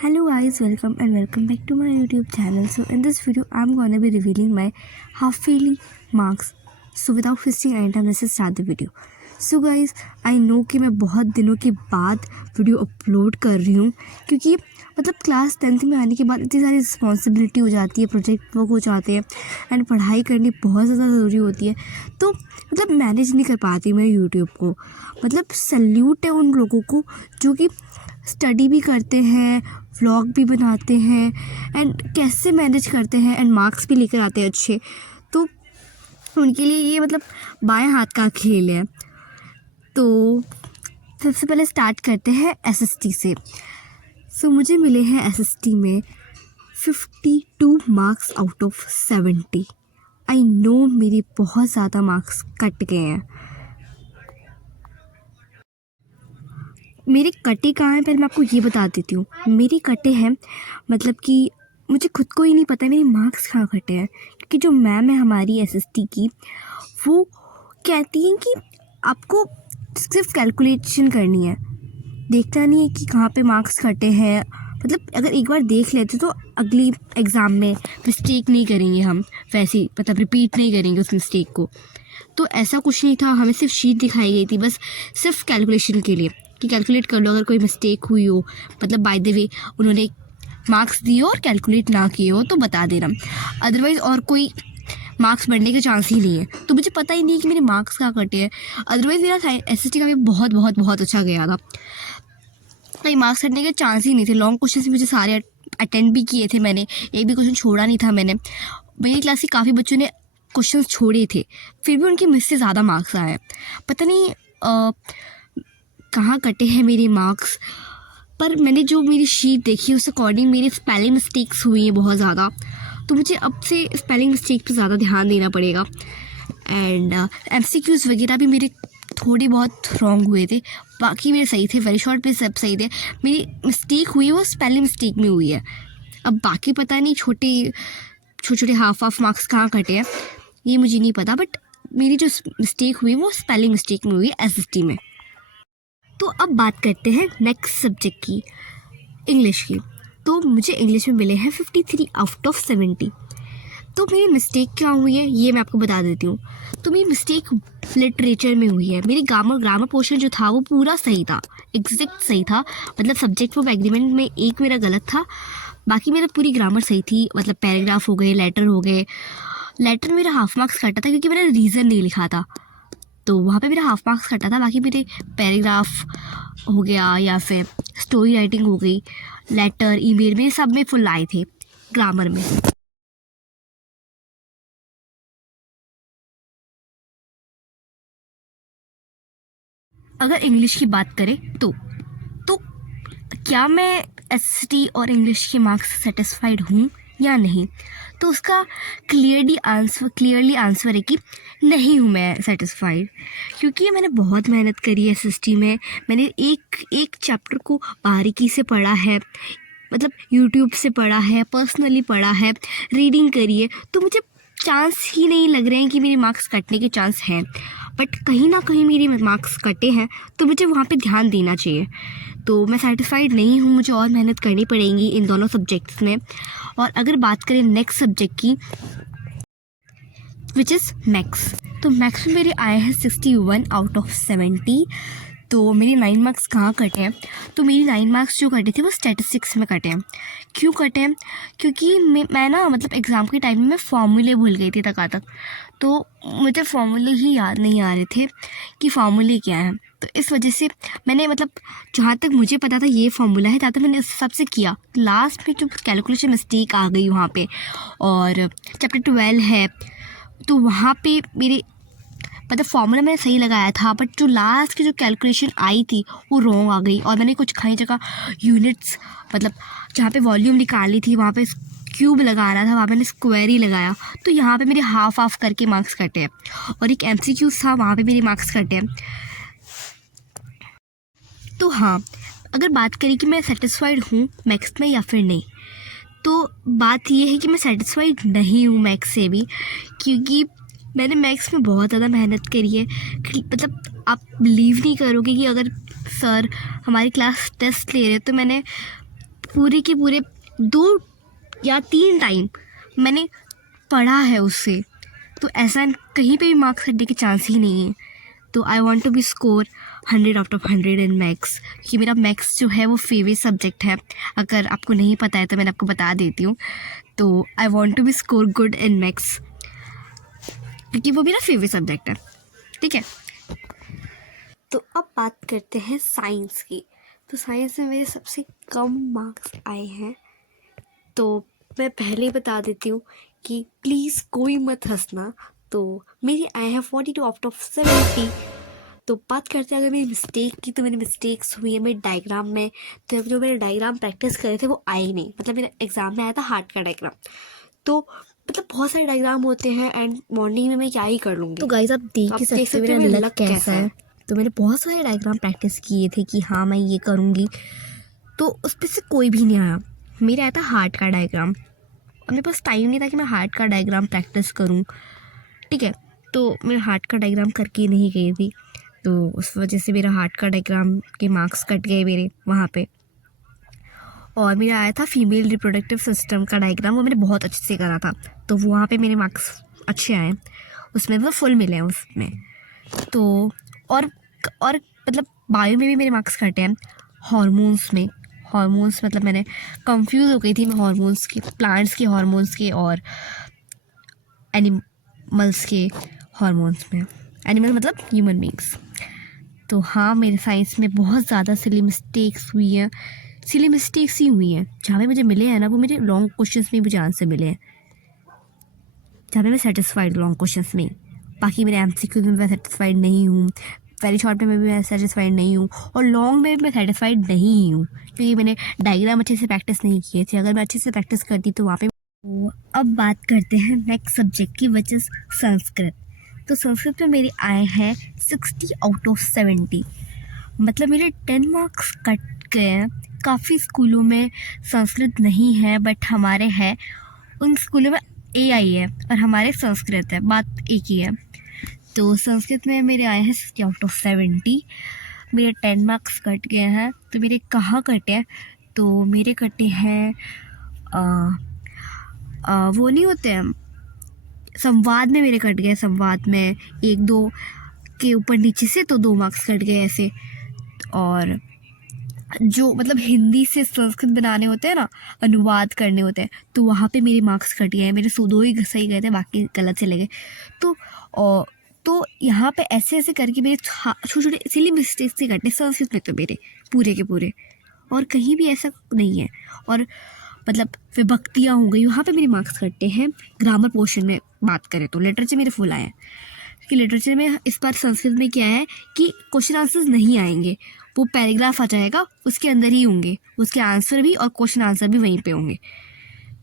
Hello guys, welcome back to my YouTube channel. So in this video I'm gonna be revealing my half yearly marks. So without wasting any time, let's start the video. So guys, I know कि मैं बहुत दिनों के बाद video upload कर रही हूँ क्योंकि मतलब क्लास 10th में आने के बाद इतनी सारी रिस्पॉन्सिबिलिटी हो जाती है, प्रोजेक्ट वर्क हो जाते हैं एंड पढ़ाई करनी बहुत ज़्यादा ज़रूरी होती है, तो मतलब मैनेज नहीं कर पाती मैं यूट्यूब को। मतलब सल्यूट है उन लोगों को जो कि स्टडी भी करते हैं, व्लॉग भी बनाते हैं एंड कैसे मैनेज करते हैं एंड मार्क्स भी लेकर आते हैं अच्छे। तो उनके लिए ये मतलब बाएं हाथ का खेल है। तो सबसे पहले स्टार्ट करते हैं एसएसटी से। सो मुझे मिले हैं एसएसटी में 52 marks out of 70। I know मेरे बहुत ज़्यादा मार्क्स कट गए हैं। मेरे कटे कहाँ हैं पहले मैं आपको ये बता देती हूँ। मेरे कटे हैं मतलब कि मुझे खुद को ही नहीं पता मेरे मार्क्स कहाँ कटे हैं, क्योंकि जो मैम है हमारी एसएसटी की वो कहती हैं कि आपको सिर्फ कैलकुलेशन करनी है, देखना नहीं है कि कहाँ पे मार्क्स कटे हैं। मतलब अगर एक बार देख लेते तो अगली एग्ज़ाम में मिस्टेक नहीं करेंगे हम, वैसे मतलब रिपीट नहीं करेंगे उस मिस्टेक को। तो ऐसा कुछ नहीं था, हमें सिर्फ शीट दिखाई गई थी बस सिर्फ कैलकुलेशन के लिए कि कैलकुलेट कर लो अगर कोई मिस्टेक हुई हो। मतलब बाय द वे उन्होंने मार्क्स दिए और कैलकुलेट ना किए हो तो बता देना, अदरवाइज़ और कोई मार्क्स बढ़ने के चांस ही नहीं है। तो मुझे पता ही नहीं कि मेरे मार्क्स कहाँ कटे हैं, अदरवाइज़ मेरा एसएसटी का भी बहुत बहुत बहुत अच्छा गया था। कहीं मार्क्स कटने के चांस ही नहीं थे। लॉन्ग क्वेश्चन मुझे सारे अटेंड भी किए थे मैंने, एक भी क्वेश्चन छोड़ा नहीं था मैंने। मेरी क्लास के काफ़ी बच्चों ने क्वेश्चन छोड़े थे, फिर भी उनके मुझसे ज़्यादा मार्क्स आए। पता नहीं कहाँ कटे हैं मेरे मार्क्स, पर मैंने जो मेरी शीट देखी उस अकॉर्डिंग मेरे स्पेलिंग मिस्टेक्स हुई हैं बहुत ज़्यादा। तो मुझे अब से स्पेलिंग मिस्टेक पर ज़्यादा ध्यान देना पड़ेगा। एंड एमसीक्यूज़ वगैरह भी मेरे थोड़े बहुत रॉन्ग हुए थे, बाकी मेरे सही थे। वेरी शॉर्ट पे सब सही थे। मेरी मिस्टेक हुई वो स्पेलिंग मिस्टेक में हुई है। अब बाकी पता नहीं छोटे छोटे हाफ मार्क्स कहाँ कटे हैं ये मुझे नहीं पता, बट मेरी जो मिस्टेक हुई वो स्पेलिंग मिस्टेक में हुई एसएसटी में। तो अब बात करते हैं नेक्स्ट सब्जेक्ट की, इंग्लिश की। तो मुझे इंग्लिश में मिले हैं 53 आउट ऑफ 70। तो मेरी मिस्टेक क्या हुई है ये मैं आपको बता देती हूँ। तो मेरी मिस्टेक लिटरेचर में हुई है। मेरी ग्रामर पोर्शन जो था वो पूरा सही था, एग्जैक्ट सही था। मतलब सब्जेक्ट वर्ब एग्रीमेंट में एक मेरा गलत था, बाकी मेरा पूरी ग्रामर सही थी। मतलब पैराग्राफ हो गए, लेटर हो गए। लेटर में मेरा हाफ मार्क्स कटा था क्योंकि मैंने रीज़न नहीं लिखा था, तो वहाँ पे मेरा हाफ मार्क्स कटा था। बाकी मेरे पैराग्राफ हो गया या फिर स्टोरी राइटिंग हो गई, लेटर, ईमेल, मेरे सब में फुल आए थे ग्रामर में। अगर इंग्लिश की बात करें तो क्या मैं एसएसटी और इंग्लिश के मार्क्स से सेटिस्फाइड हूँ या नहीं, तो उसका क्लियरली आंसर है कि नहीं हूँ मैं सेटिस्फाइड। क्योंकि मैंने बहुत मेहनत करी है एसएसटी में। मैंने एक चैप्टर को बारीकी से पढ़ा है, मतलब यूट्यूब से पढ़ा है, पर्सनली पढ़ा है, रीडिंग करी है। तो मुझे चांस ही नहीं लग रहे हैं कि मेरे मार्क्स कटने के चांस हैं, बट कहीं ना कहीं मेरे मार्क्स कटे हैं तो मुझे वहाँ पे ध्यान देना चाहिए। तो मैं सेटिस्फाइड नहीं हूँ, मुझे और मेहनत करनी पड़ेगी इन दोनों सब्जेक्ट्स में। और अगर बात करें नेक्स्ट सब्जेक्ट की, विच इज़ मैथ्स, तो मैथ्स में मेरे आए हैं 61 आउट ऑफ 70। तो मेरे 9 मार्क्स कहाँ कटे हैं, तो मेरी 9 मार्क्स जो कटे थे वो स्टैटिस्टिक्स में कटे हैं। क्यों कटे हैं, क्योंकि मैं ना मतलब एग्ज़ाम के टाइम में मैं फार्मूले भूल गई थी तक, तो मुझे फार्मूले ही याद नहीं आ रहे थे कि फार्मूले क्या हैं। तो इस वजह से मैंने मतलब जहाँ तक मुझे पता था ये फार्मूला है, जहाँ तक मैंने उस हिसाब से किया। लास्ट में जो कैलकुलेशन मिस्टेक आ गई वहाँ पे, और चैप्टर 12 है तो वहाँ पे मेरे मतलब फार्मूला मैंने सही लगाया था, बट जो लास्ट की जो कैलकुलेशन आई थी वो रॉन्ग आ गई। और मैंने कुछ कई जगह यूनिट्स मतलब जहाँ पे वॉल्यूम निकाली थी वहाँ पे क्यूब लगाना था, वहाँ मैंने स्क्वायर ही लगाया, तो यहाँ पे मेरे हाफ करके मार्क्स कटे हैं। और एक एमसीक्यू था वहाँ पे मेरे मार्क्स कटे हैं। तो हाँ, अगर बात करें कि मैं सेटिस्फाइड हूँ मैथ्स में या फिर नहीं, तो बात ये है कि मैं सेटिस्फाइड नहीं हूँ मैथ्स से भी, क्योंकि मैंने मैथ्स में बहुत ज़्यादा मेहनत करी है। मतलब आप बिलीव नहीं करोगे कि अगर सर हमारी क्लास टेस्ट ले रहे तो मैंने पूरे के पूरे 2 या 3 टाइम मैंने पढ़ा है उससे, तो ऐसा कहीं पे भी मार्क्स हटने के चांस ही नहीं है। तो I want to be score 100 out of 100 in maths, क्योंकि मेरा मैथ्स जो है वो फेवरेट सब्जेक्ट है। अगर आपको नहीं पता है तो मैंने आपको बता देती हूँ। तो I want to be score good in maths, क्योंकि वो मेरा फेवरेट सब्जेक्ट है। ठीक है, तो अब बात करते हैं साइंस की। तो साइंस में मेरे सबसे कम मार्क्स आए हैं। तो मैं पहले ही बता देती हूँ कि प्लीज़ कोई मत हंसना। तो मेरे आए हैं 42 आउट ऑफ 70। तो बात करते हैं अगर मेरी मिस्टेक की, तो मेरी मिस्टेक्स हुई है मेरे डायग्राम में। तो जो मेरे डायग्राम प्रैक्टिस करे थे वो आए नहीं, मतलब मेरे एग्ज़ाम में आया था हार्ट का डायग्राम। तो मतलब बहुत सारे डायग्राम होते हैं एंड मॉर्निंग में मैं क्या ही कर लूँगी। तो गाइस आप देख ही सकते हो मेरा लक कैसा है। तो मैंने बहुत सारे डायग्राम प्रैक्टिस किए थे कि हाँ मैं ये करूँगी, तो उस पर से कोई भी नहीं आया। मेरा आया था हार्ट का डायग्राम। मेरे पास टाइम नहीं था कि मैं हार्ट का डायग्राम प्रैक्टिस करूं। ठीक है, तो मैं हार्ट का डायग्राम करके नहीं गई थी, तो उस वजह से मेरा हार्ट का डायग्राम के मार्क्स कट गए मेरे वहाँ पे। और मेरा आया था फीमेल रिप्रोडक्टिव सिस्टम का डायग्राम, वो मैंने बहुत अच्छे से करा था, तो वहाँ पे मेरे मार्क्स अच्छे आए, उसमें वो फुल मिले हैं उसमें। तो और मतलब बायो में भी मेरे मार्क्स कटे हैं। हॉर्मोन्स में, हॉर्मोन्स मतलब मैंने कंफ्यूज हो गई थी मैं हॉर्मोन्स के, प्लांट्स के हॉर्मोन्स के और एनिमल्स के हॉर्मोन्स में। एनिमल मतलब ह्यूमन बींग्स। तो हाँ, मेरे साइंस में बहुत ज़्यादा सिली मिस्टेक्स हुई हैं। सिली मिस्टेक्स ही हुई हैं, जहाँ पे मुझे मिले हैं ना वो मेरे लॉन्ग क्वेश्चंस में मुझे आंसर मिले हैं, जहाँ पे मैं सेटिस्फाइड लॉन्ग क्वेश्चंस में। बाकी मेरे एमसीक्यू में मैं सेटिस्फाइड नहीं हूँ, वेरी शॉर्ट में भी मैं सेटिस्फाइड नहीं हूँ, और लॉन्ग में भी मैं सेटिस्फाइड नहीं हूँ, क्योंकि मैंने डायग्राम अच्छे से प्रैक्टिस नहीं किए थे। अगर मैं अच्छे से प्रैक्टिस करती तो वहाँ पे। तो अब बात करते हैं नेक्स्ट सब्जेक्ट की, विच इज़ संस्कृत। तो संस्कृत में मेरे आए हैं 60 आउट ऑफ 70, मतलब मेरे 10 मार्क्स कट गए हैं। काफ़ी स्कूलों में संस्कृत नहीं है, बट हमारे है। उन स्कूलों में AI है और हमारे संस्कृत है, बात एक ही है। तो संस्कृत में मेरे आए हैं 60 आउट ऑफ 70, मेरे 10 मार्क्स कट गए हैं। तो मेरे कहाँ कटे हैं, तो मेरे कटे हैं वो नहीं होते हैं, संवाद में मेरे कट गए। संवाद में 1-2 के ऊपर नीचे से तो 2 मार्क्स कट गए ऐसे। और जो मतलब हिंदी से संस्कृत बनाने होते हैं ना, अनुवाद करने होते हैं, तो वहाँ पे मेरे मार्क्स कट गए हैं। मेरे 2 ही सही गए थे, बाकी गलत चले गए। तो यहाँ पे ऐसे ऐसे करके मेरे छोटे छोटे इसीलिए मिस्टेक्स से कटे संस्कृत में, तो मेरे पूरे के पूरे, और कहीं भी ऐसा नहीं है। और मतलब विभक्तियाँ हो गई, वहाँ पे मेरे मार्क्स कटते हैं। ग्रामर पोर्शन में बात करें तो लिटरेचर मेरे फुल आए हैं, कि लिटरेचर में इस बार संस्कृत में क्या है कि क्वेश्चन आंसर्स नहीं आएंगे, वो पैराग्राफ आ जाएगा, उसके अंदर ही होंगे उसके आंसर भी और क्वेश्चन आंसर भी वहीं पे होंगे।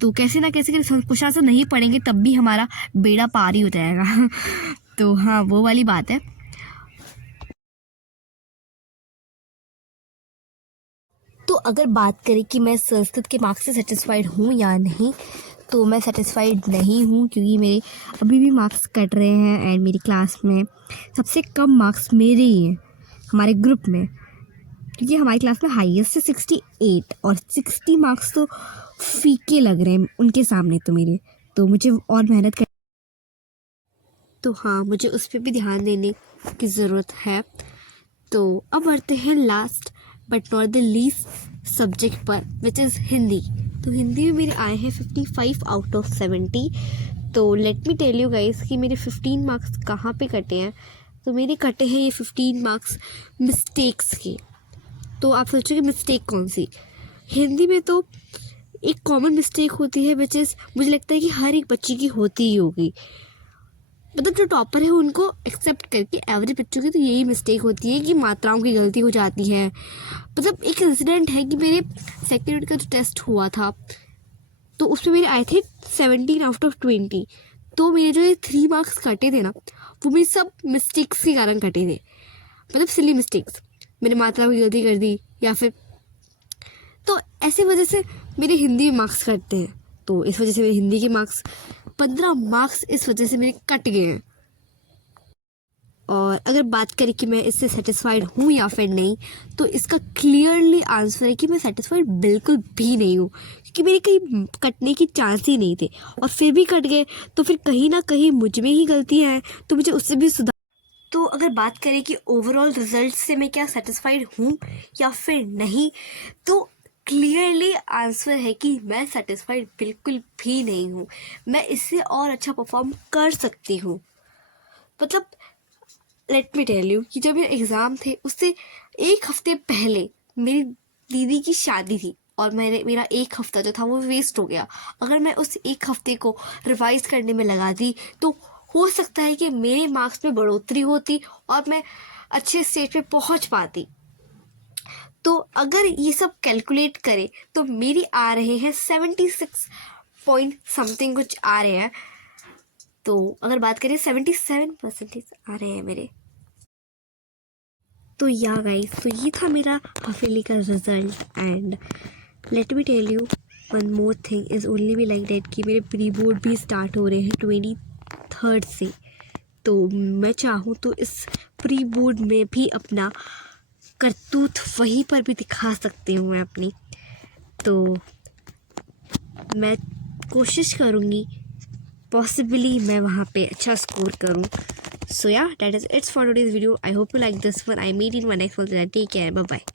तो कैसे ना कैसे क्वेश्चन आंसर नहीं पढ़ेंगे तब भी हमारा बेड़ा पार ही हो जाएगा। तो हाँ, वो वाली बात है। तो अगर बात करें कि मैं संस्कृत के मार्क्स से सेटिस्फाइड हूँ या नहीं, तो मैं सेटिस्फाइड नहीं हूँ, क्योंकि मेरे अभी भी मार्क्स कट रहे हैं। एंड मेरी क्लास में सबसे कम मार्क्स मेरे ही हैं हमारे ग्रुप में, क्योंकि हमारी क्लास में हाईएस्ट है 68, और 60 मार्क्स तो फीके लग रहे हैं उनके सामने तो मेरे। तो मुझे और मेहनत कर, तो हाँ, मुझे उस पर भी ध्यान देने की ज़रूरत है। तो अब बढ़ते हैं last but not the least subject पर, विच इज़ हिंदी। तो हिंदी में मेरे आए हैं 55 आउट ऑफ 70। तो let me tell you guys कि मेरे 15 मार्क्स कहाँ पे कटे हैं। तो मेरे कटे हैं ये 15 मार्क्स मिस्टेक्स के। तो आप सोचोगे मिस्टेक कौन सी? हिंदी में तो एक कॉमन मिस्टेक होती है, विच इज़ मुझे लगता है कि हर एक बच्ची की होती ही होगी। मतलब जो टॉपर है उनको एक्सेप्ट करके एवरेज बच्चों की तो यही मिस्टेक होती है कि मात्राओं की गलती हो जाती है। मतलब एक इंसिडेंट है कि मेरे सेकेंड यूनिट का जो टेस्ट हुआ था, तो उसमें मेरे आए थे 17 आउट ऑफ 20। तो मेरे जो ये 3 मार्क्स कटे थे ना, वो मेरे सब मिस्टेक्स के कारण कटे थे। मतलब सिली मिस्टेक्स, मैंने मात्राओं की गलती कर दी या फिर, तो ऐसी वजह से मेरे हिंदी में मार्क्स कटते हैं। तो इस वजह से मेरे हिंदी के मार्क्स 15 मार्क्स इस वजह से मेरे कट गए हैं। और अगर बात करें कि मैं इससे सेटिस्फाइड हूँ या फिर नहीं, तो इसका क्लियरली आंसर है कि मैं सेटिस्फाइड बिल्कुल भी नहीं हूँ, क्योंकि मेरे कहीं कटने की चांस ही नहीं थे और फिर भी कट गए। तो फिर कहीं ना कहीं मुझ में ही गलतियाँ हैं, तो मुझे उससे भी सुधार। तो अगर बात करें कि ओवरऑल रिजल्ट से मैं क्या सेटिस्फाइड हूँ या फिर नहीं, तो क्लियरली आंसर है कि मैं सेटिस्फाइड बिल्कुल भी नहीं हूँ। मैं इससे और अच्छा परफॉर्म कर सकती हूँ। मतलब लेट मी टेल यू कि जब मेरे एग्ज़ाम थे उससे एक हफ्ते पहले मेरी दीदी की शादी थी और मेरा एक हफ्ता जो था वो वेस्ट हो गया। अगर मैं उस एक हफ्ते को रिवाइज करने में लगा दी तो हो सकता है कि मेरे मार्क्स में बढ़ोतरी होती और मैं अच्छे स्टेज पे पहुंच पाती। तो अगर ये सब कैलकुलेट करें तो मेरी आ रहे हैं 76 पॉइंट समथिंग कुछ आ रहे हैं। तो अगर बात करें 77% आ रहे हैं मेरे। तो या गाइस, तो ये था मेरा हफेली का रिजल्ट। And let me tell you one more thing is only be like that कि मेरे प्री बोर्ड भी स्टार्ट हो रहे हैं 23rd से। तो मैं चाहूँ तो इस प्री बोर्ड में भी अपना करतूत वहीं पर भी दिखा सकती हूँ मैं अपनी। तो मैं कोशिश करूँगी पॉसिबली मैं वहाँ पे अच्छा स्कोर करूँ। So yeah, that is it for today's video. I hope you like this one. I meet in my next one. Take care. Bye bye.